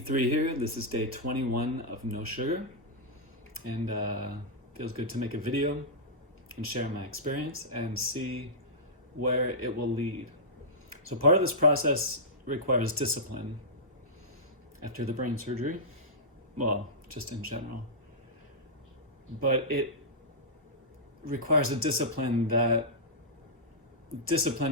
E3 here. This is day 21 of No Sugar, and feels good to make a video and share my experience and see where it will lead. So part of this process requires discipline after the brain surgery, well, just in general. But it requires a discipline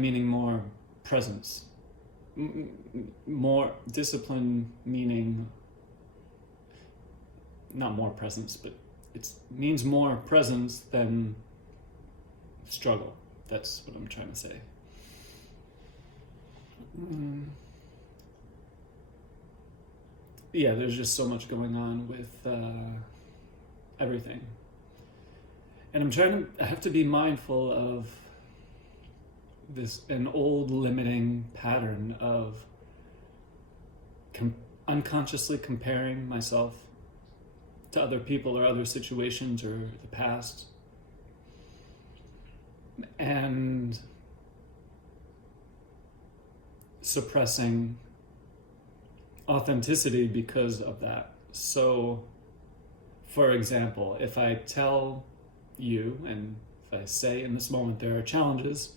meaning more presence. More discipline meaning not more presence, but it means more presence than struggle. That's what I'm trying to say. Yeah, there's just so much going on with everything. And I have to be mindful of an old limiting pattern of unconsciously comparing myself to other people or other situations or the past, and suppressing authenticity because of that. So, for example, if I tell you, and if I say in this moment there are challenges,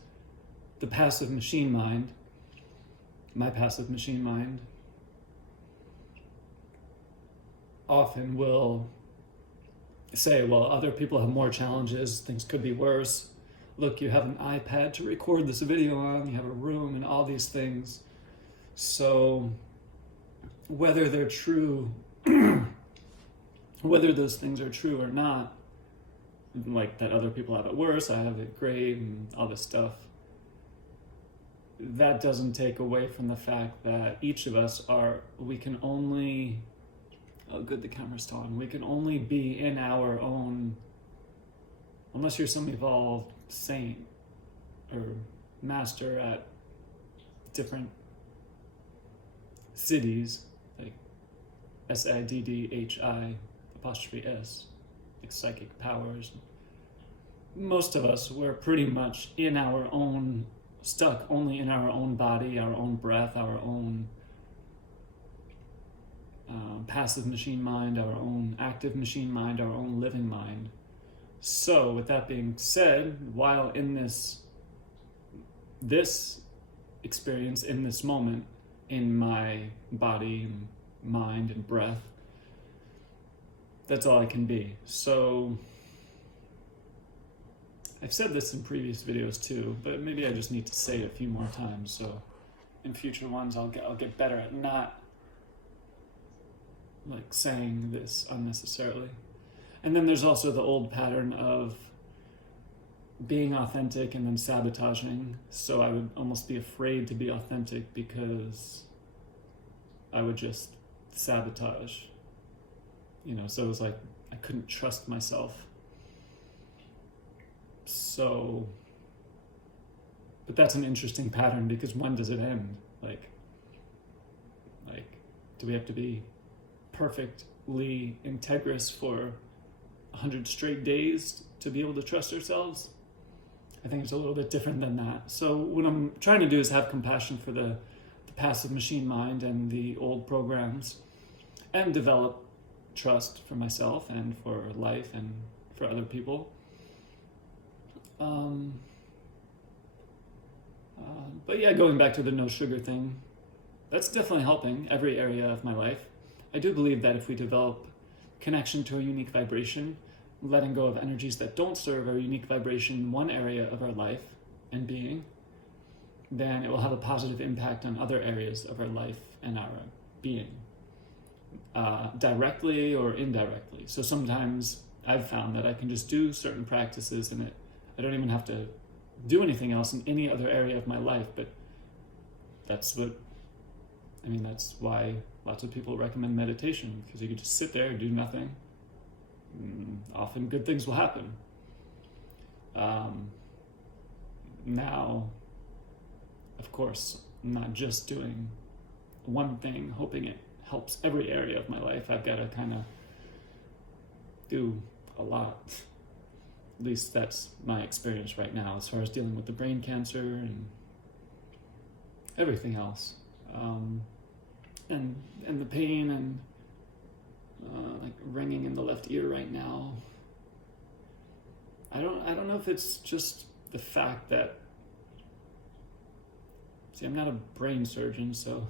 the passive machine mind, my passive machine mind, often will say, well, other people have more challenges, things could be worse. Look, you have an iPad to record this video on, you have a room and all these things. So whether they're true, whether those things are true or not, like that other people have it worse, I have it great, and all this stuff, that doesn't take away from the fact that each of us we can only, oh good, the camera's still on, we can only be in our own, unless you're some evolved saint or master at different cities, like SIDDHI', like psychic powers. Most of us, we're pretty much in our own, stuck only in our own body, our own breath, our own passive machine mind, our own active machine mind, our own living mind. So with that being said, while in this experience, in this moment, in my body and mind and breath, that's all I can be. So I've said this in previous videos too, but maybe I just need to say it a few more times, so in future ones I'll get better at not like saying this unnecessarily. And then there's also the old pattern of being authentic and then sabotaging. So I would almost be afraid to be authentic because I would just sabotage. So it was like I couldn't trust myself. So, but that's an interesting pattern, because when does it end? Like, do we have to be perfectly integrous for 100 straight days to be able to trust ourselves? I think it's a little bit different than that. So what I'm trying to do is have compassion for the passive machine mind and the old programs, and develop trust for myself and for life and for other people. But yeah, going back to the no sugar thing, that's definitely helping every area of my life. I do believe that if we develop connection to a unique vibration, letting go of energies that don't serve our unique vibration in one area of our life and being, then it will have a positive impact on other areas of our life and our being, directly or indirectly. So sometimes I've found that I can just do certain practices and I don't even have to do anything else in any other area of my life, but that's why lots of people recommend meditation, because you can just sit there and do nothing. Often good things will happen. Now, of course, I'm not just doing one thing, hoping it helps every area of my life. I've got to kind of do a lot. At least that's my experience right now, as far as dealing with the brain cancer and everything else. and the pain and like ringing in the left ear right now. I don't know if it's just the fact that, see, I'm not a brain surgeon, so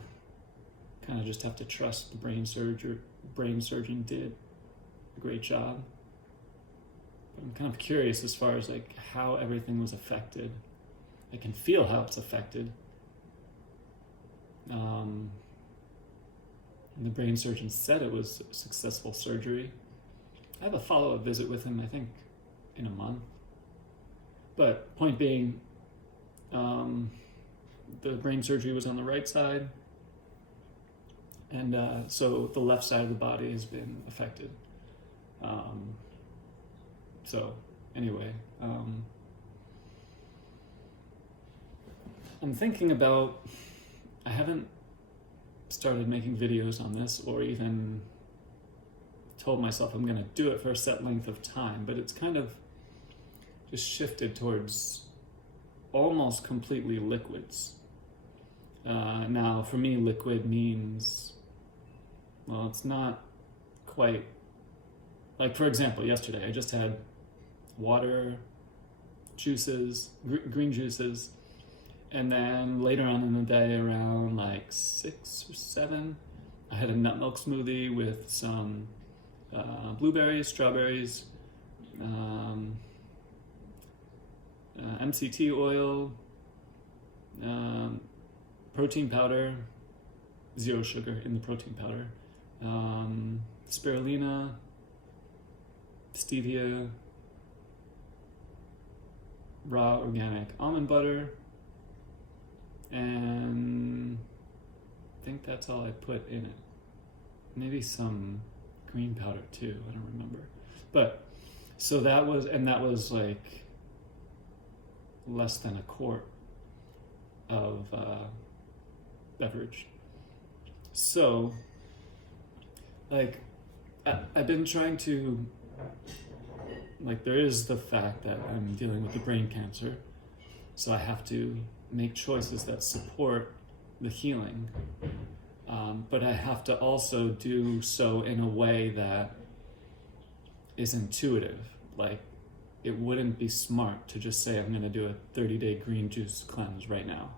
kind of just have to trust the brain surgeon did a great job. But I'm kind of curious as far as like how everything was affected. I can feel how it's affected. And the brain surgeon said it was a successful surgery. I have a follow-up visit with him, I think, in a month. But point being, the brain surgery was on the right side, and so the left side of the body has been affected. So anyway, I'm thinking about, I haven't started making videos on this or even told myself I'm going to do it for a set length of time, but it's kind of just shifted towards almost completely liquids. Now, for me, liquid means, well, it's not quite, like, for example, yesterday I just had water, juices, green juices, and then later on in the day, around like 6 or 7, I had a nut milk smoothie with some blueberries, strawberries, MCT oil, protein powder, 0 sugar in the protein powder, spirulina, stevia, raw organic almond butter, and I think that's all I put in it. Maybe some green powder too, I don't remember. But so that was like less than a quart of beverage. So like I've been trying to, like, there is the fact that I'm dealing with the brain cancer, so I have to make choices that support the healing, but I have to also do so in a way that is intuitive. Like, it wouldn't be smart to just say I'm going to do a 30-day green juice cleanse right now.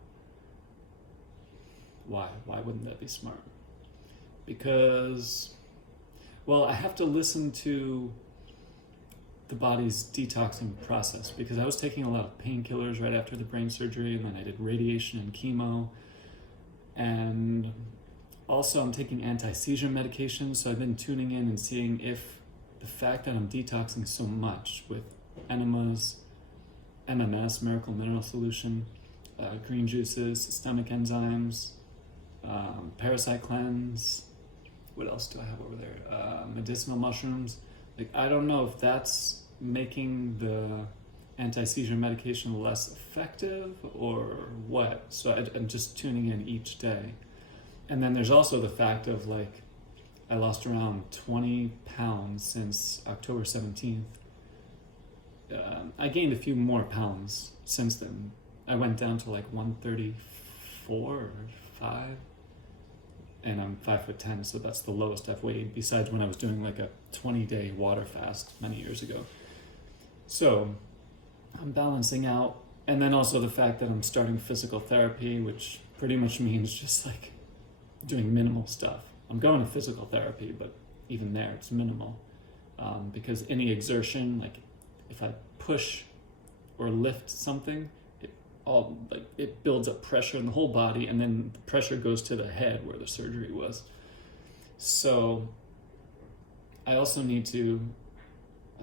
Why wouldn't that be smart? Because, well, I have to listen to the body's detoxing process, because I was taking a lot of painkillers right after the brain surgery, and then I did radiation and chemo, and also I'm taking anti-seizure medications, so I've been tuning in and seeing if the fact that I'm detoxing so much with enemas, MMS, Miracle Mineral Solution, green juices, systemic enzymes, parasite cleanse, what else do I have over there? Medicinal mushrooms. Like, I don't know if that's making the anti-seizure medication less effective or what. So I'm just tuning in each day. And then there's also the fact of, like, I lost around 20 pounds since October 17th. I gained a few more pounds since then. I went down to like 134 or 5. And I'm 5'10", so that's the lowest I've weighed, besides when I was doing like a 20-day water fast many years ago. So I'm balancing out. And then also the fact that I'm starting physical therapy, which pretty much means just like doing minimal stuff. I'm going to physical therapy, but even there it's minimal. Because any exertion, like if I push or lift something, it builds up pressure in the whole body, and then the pressure goes to the head where the surgery was. So I also need to,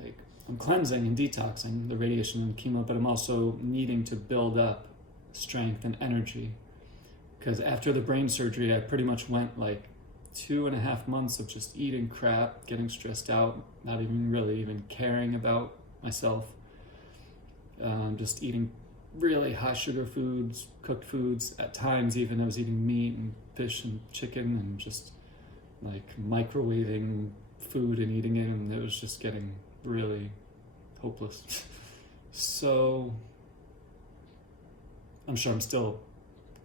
like, I'm cleansing and detoxing the radiation and chemo, but I'm also needing to build up strength and energy, because after the brain surgery, I pretty much went like 2.5 months of just eating crap, getting stressed out, not even really even caring about myself, just eating really high sugar foods, cooked foods. At times even I was eating meat and fish and chicken and just like microwaving food and eating it, and it was just getting really hopeless. So I'm sure I'm still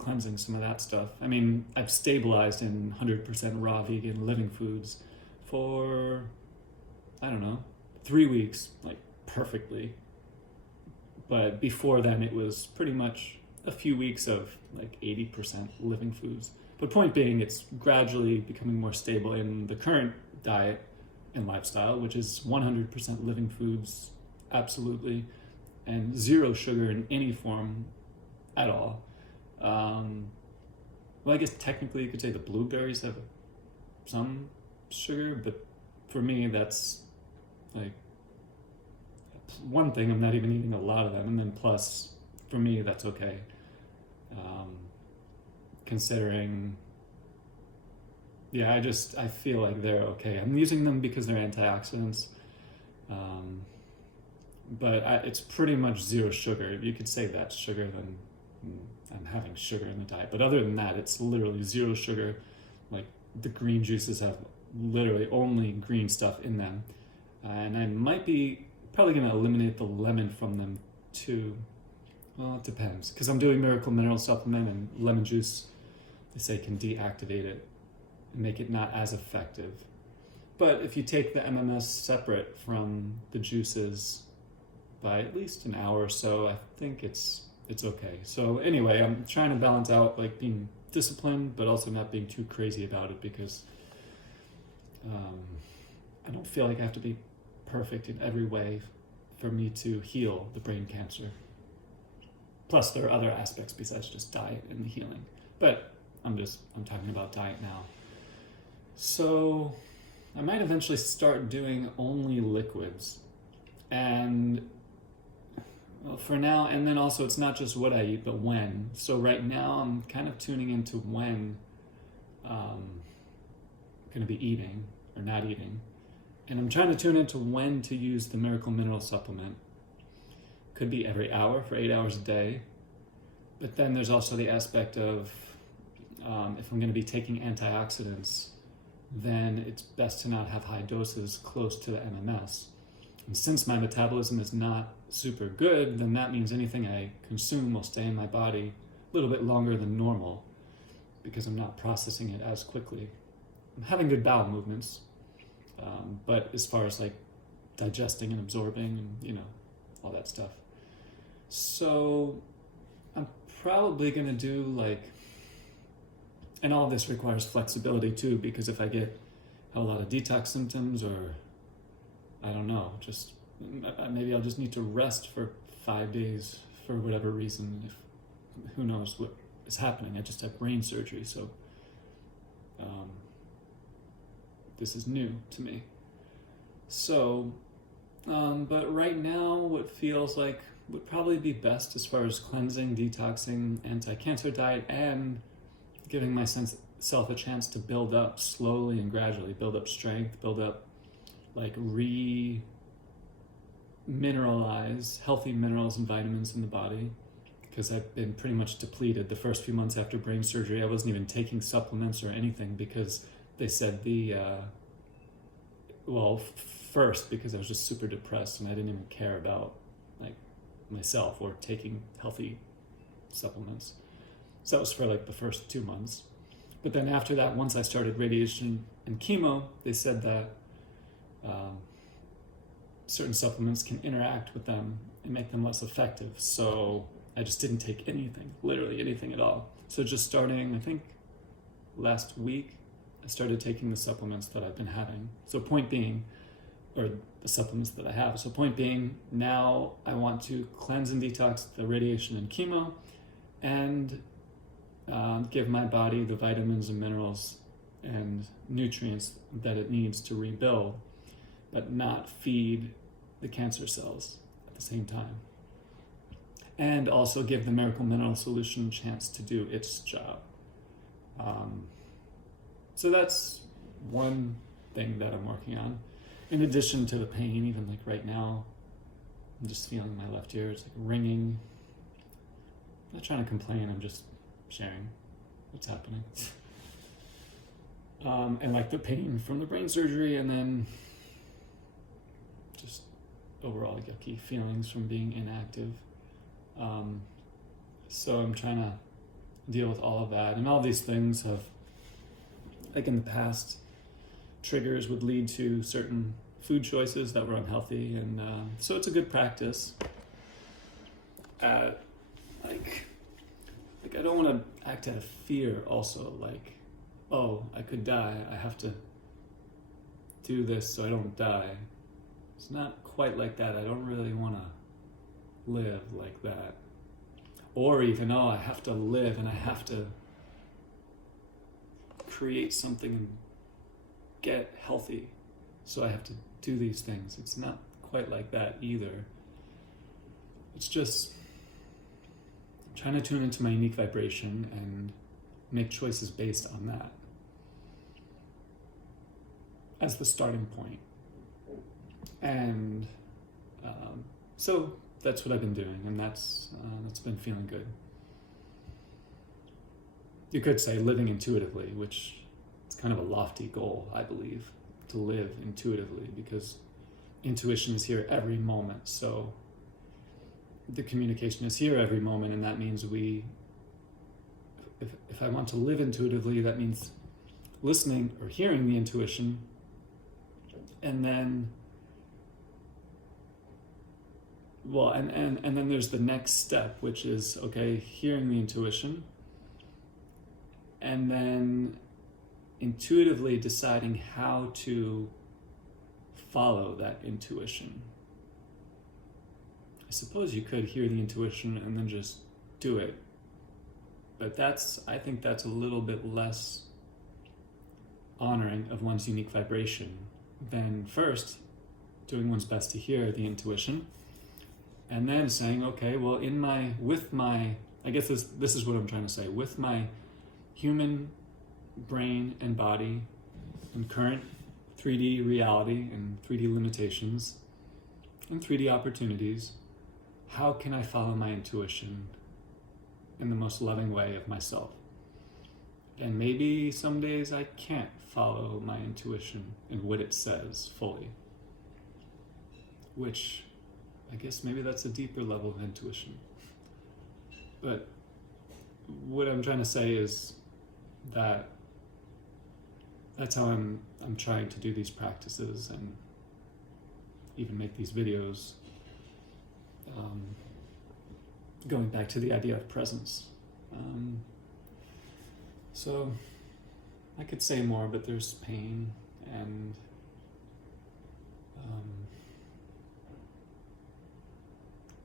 cleansing some of that stuff. I mean, I've stabilized in 100% raw vegan living foods for, I don't know, 3 weeks, like perfectly. But before then, it was pretty much a few weeks of like 80% living foods. But point being, it's gradually becoming more stable in the current diet and lifestyle, which is 100% living foods, absolutely, and zero sugar in any form at all. Well, I guess technically you could say the blueberries have some sugar, but for me, that's like one thing. I'm not even eating a lot of them, and then plus, for me, that's okay. Considering, yeah, I feel like they're okay. I'm using them because they're antioxidants, but it's pretty much zero sugar. You could say that's sugar, then I'm having sugar in the diet. But other than that, it's literally zero sugar. Like the green juices have literally only green stuff in them. And I might be probably going to eliminate the lemon from them too. Well, it depends. Because I'm doing Miracle Mineral Supplement, and lemon juice, they say, can deactivate it and make it not as effective. But if you take the MMS separate from the juices by at least an hour or so, I think it's okay. So anyway, I'm trying to balance out like being disciplined, but also not being too crazy about it, because I don't feel like I have to be perfect in every way for me to heal the brain cancer. Plus, there are other aspects besides just diet and the healing. But I'm talking about diet now. So I might eventually start doing only liquids. And well, for now, and then also it's not just what I eat, but when. So right now I'm kind of tuning into when I'm going to be eating or not eating. And I'm trying to tune into when to use the Miracle Mineral Supplement. Could be every hour for 8 hours a day. But then there's also the aspect of if I'm going to be taking antioxidants, then it's best to not have high doses close to the MMS. And since my metabolism is not super good, then that means anything I consume will stay in my body a little bit longer than normal, because I'm not processing it as quickly. I'm having good bowel movements, but as far as like digesting and absorbing and, all that stuff. So I'm probably going to do like, and all of this requires flexibility too, because if I have a lot of detox symptoms, or I don't know, just maybe I'll just need to rest for 5 days for whatever reason. Who knows what is happening? I just had brain surgery, so this is new to me. So, but right now, what feels like would probably be best as far as cleansing, detoxing, anti-cancer diet, and giving myself a chance to build up slowly and gradually, build up strength, build up like mineralize healthy minerals and vitamins in the body, because I've been pretty much depleted. The first few months after brain surgery, I wasn't even taking supplements or anything, because they said first because I was just super depressed and I didn't even care about like myself or taking healthy supplements. So that was for like the first 2 months. But then after that, once I started radiation and chemo, they said that certain supplements can interact with them and make them less effective. So I just didn't take anything, literally anything at all. So just starting, I think, last week, I started taking the supplements that I've been having. So point being, or the supplements that I have. So point being, now I want to cleanse and detox the radiation and chemo, and give my body the vitamins and minerals and nutrients that it needs to rebuild, but not feed the cancer cells at the same time. And also give the Miracle Mineral Solution a chance to do its job. So that's one thing that I'm working on. In addition to the pain, even like right now, I'm just feeling my left ear. It's like ringing. I'm not trying to complain, I'm just sharing what's happening. And like the pain from the brain surgery, and then just overall yucky feelings from being inactive. So I'm trying to deal with all of that. And all these things have, like in the past, triggers would lead to certain food choices that were unhealthy. And so it's a good practice at, like I don't want to act out of fear also, like, oh, I could die, I have to do this so I don't die. It's not quite like that. I don't really want to live like that. Or even, oh, I have to live and I have to create something and get healthy, so I have to do these things. It's not quite like that either. It's just trying to tune into my unique vibration and make choices based on that as the starting point. And so that's what I've been doing, and that's been feeling good. You could say living intuitively, which is kind of a lofty goal, I believe, to live intuitively, because intuition is here every moment. So the communication is here every moment, and that means if I want to live intuitively, that means listening or hearing the intuition, and then and then there's the next step, which is, okay, hearing the intuition, and then intuitively deciding how to follow that intuition. I suppose you could hear the intuition and then just do it, but I think that's a little bit less honoring of one's unique vibration than first doing one's best to hear the intuition, and then saying, okay, well, I guess this is what I'm trying to say, with my human brain and body and current 3D reality and 3D limitations and 3D opportunities, how can I follow my intuition in the most loving way of myself? And maybe some days I can't follow my intuition and what it says fully, which I guess maybe that's a deeper level of intuition. But what I'm trying to say is that that's how I'm trying to do these practices and even make these videos, going back to the idea of presence. So I could say more, but there's pain and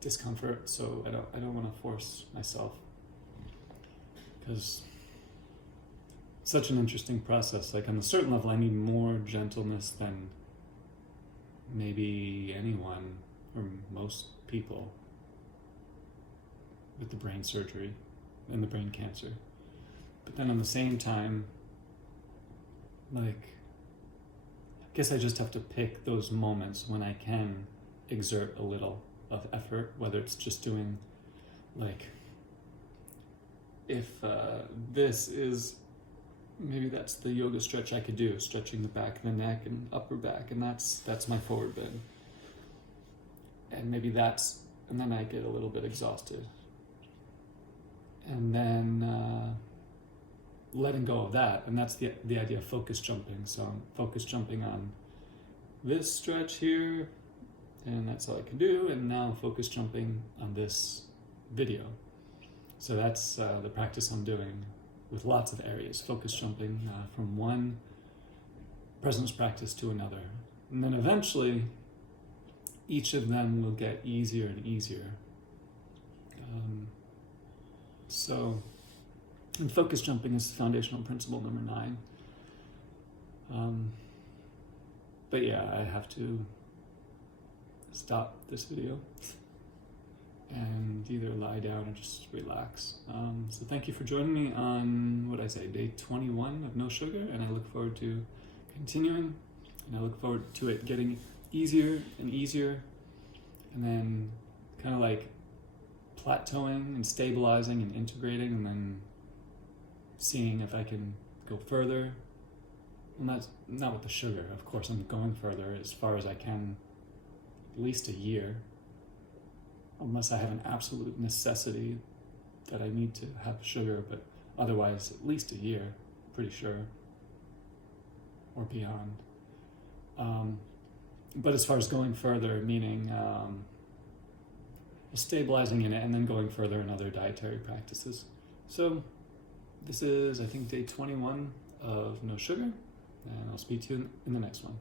discomfort, so I don't want to force myself, because it's such an interesting process. Like, on a certain level, I need more gentleness than maybe anyone or most people with the brain surgery and the brain cancer. But then on the same time, like, I guess I just have to pick those moments when I can exert a little of effort, whether it's just doing, like, if this is, maybe that's the yoga stretch I could do, stretching the back of the neck and upper back, and that's my forward bend. And maybe and then I get a little bit exhausted. And then letting go of that, and that's the idea of focus jumping. So I'm focus jumping on this stretch here, and that's all I can do, and now I'm focus jumping on this video. So that's the practice I'm doing with lots of areas, focus jumping from one presence practice to another. And then eventually, each of them will get easier and easier. And focus jumping is foundational principle number 9. But yeah, I have to stop this video and either lie down or just relax. So thank you for joining me on, day 21 of No Sugar, and I look forward to continuing, and I look forward to it getting easier and easier, and then kind of like plateauing and stabilizing and integrating, and then seeing if I can go further. And that's not with the sugar, of course. I'm going further as far as I can, at least a year, unless I have an absolute necessity that I need to have sugar, but otherwise at least a year, pretty sure, or beyond. But as far as going further, meaning stabilizing in it and then going further in other dietary practices. So this is, I think, day 21 of no sugar, and I'll speak to you in the next one.